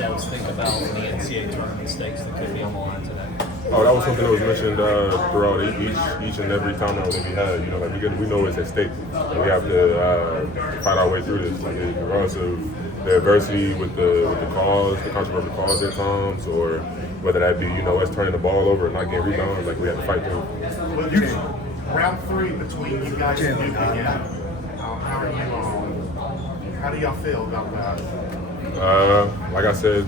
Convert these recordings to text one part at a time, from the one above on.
yourselves think about the NCAA tournament stakes that could be on the line today? Oh, that was something that was mentioned throughout each and every time that we had. You know, like we know it's at stake. And we have to fight our way through this. Like regardless of the adversity with the calls, the controversial calls at times, or whether that be us turning the ball over and not getting rebounds, like we have to fight through. Round 3 between you guys and Duke again. How do y'all feel about that? Like I said,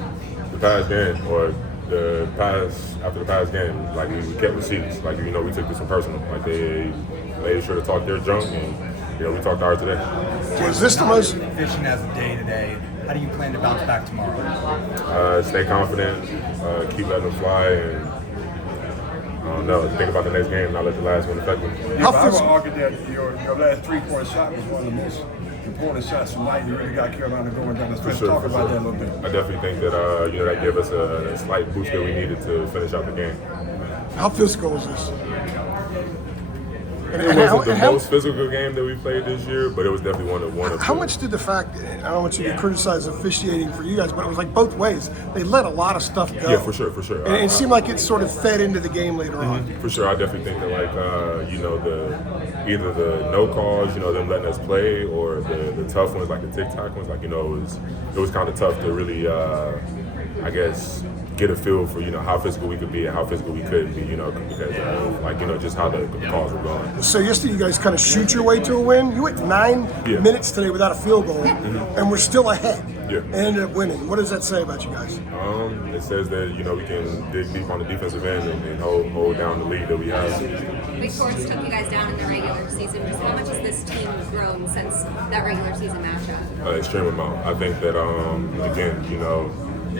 the past game or after the past game, like we kept receipts. Like we took this in personal. Like they made sure to talk their junk, and we talked ours today. Was this the most fishing as a day today? How do you plan to bounce back tomorrow? Stay confident, keep letting them fly, and I don't know. Think about the next game, not let the last one affect them. I would argue that your last 3-point shot was one of the most important shots tonight. You really got Carolina going down the stretch. Talk about that a little bit. I definitely think that that gave us a slight boost that we needed to finish out the game. How physical was this? It wasn't the most physical game that we played this year, but it was definitely one of How much did the fact, I don't want you to criticize officiating for you guys, but it was like both ways. They let a lot of stuff go. Yeah, for sure. And it seemed like it sort of fed into the game later on. For sure, I definitely think that either the no calls, them letting us play, or the tough ones, like the tic-tac ones, it was kind of tough to really, I guess, get a feel for how physical we could be and how physical we could be, because just how the calls were going. So yesterday you guys kind of shoot your way to a win. You went 9 minutes today without a field goal, and we're still ahead. Yeah. And ended up winning. What does that say about you guys? It says that we can dig deep on the defensive end and hold down the lead that we have. Big Force took you guys down in the regular season. Just how much has this team grown since that regular season matchup? Extreme amount. I think that again,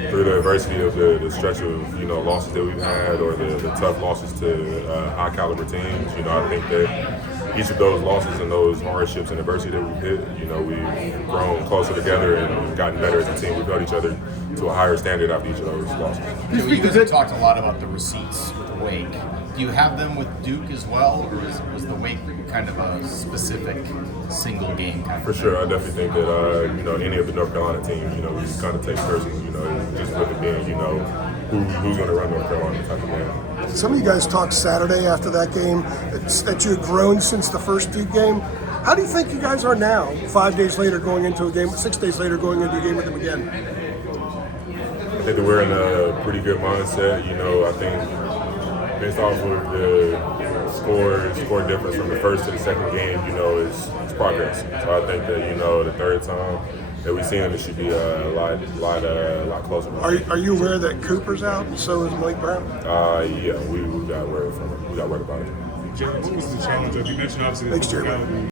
through the adversity of the stretch of losses that we've had, or the tough losses to high caliber teams, I think that each of those losses and those hardships and adversity that we've hit, we've grown closer together and gotten better as a team. We've held each other to a higher standard after each of those losses. You guys have talked a lot about the receipts with Wake. Do you have them with Duke as well, or was the Wake kind of a specific single game kind of For sure, I definitely think that any of the North Carolina teams, we kind of take personally, just with it being, who's going to run North Carolina type of game. Some of you guys talked Saturday after that game that you had grown since the first Duke game. How do you think you guys are now, 5 days later going into a game, 6 days later going into a game with them again? I think that we're in a pretty good mindset. I think based off of the score difference from the first to the second game, is progress. So I think that the third time that we've seen it should be a lot closer. Are you aware that Cooper's out and so is Mike Brown? Yeah, we got word from it. We got word about it. Jae'Lyn, what was the challenge of, you mentioned obviously Thanks, Jae'Lyn.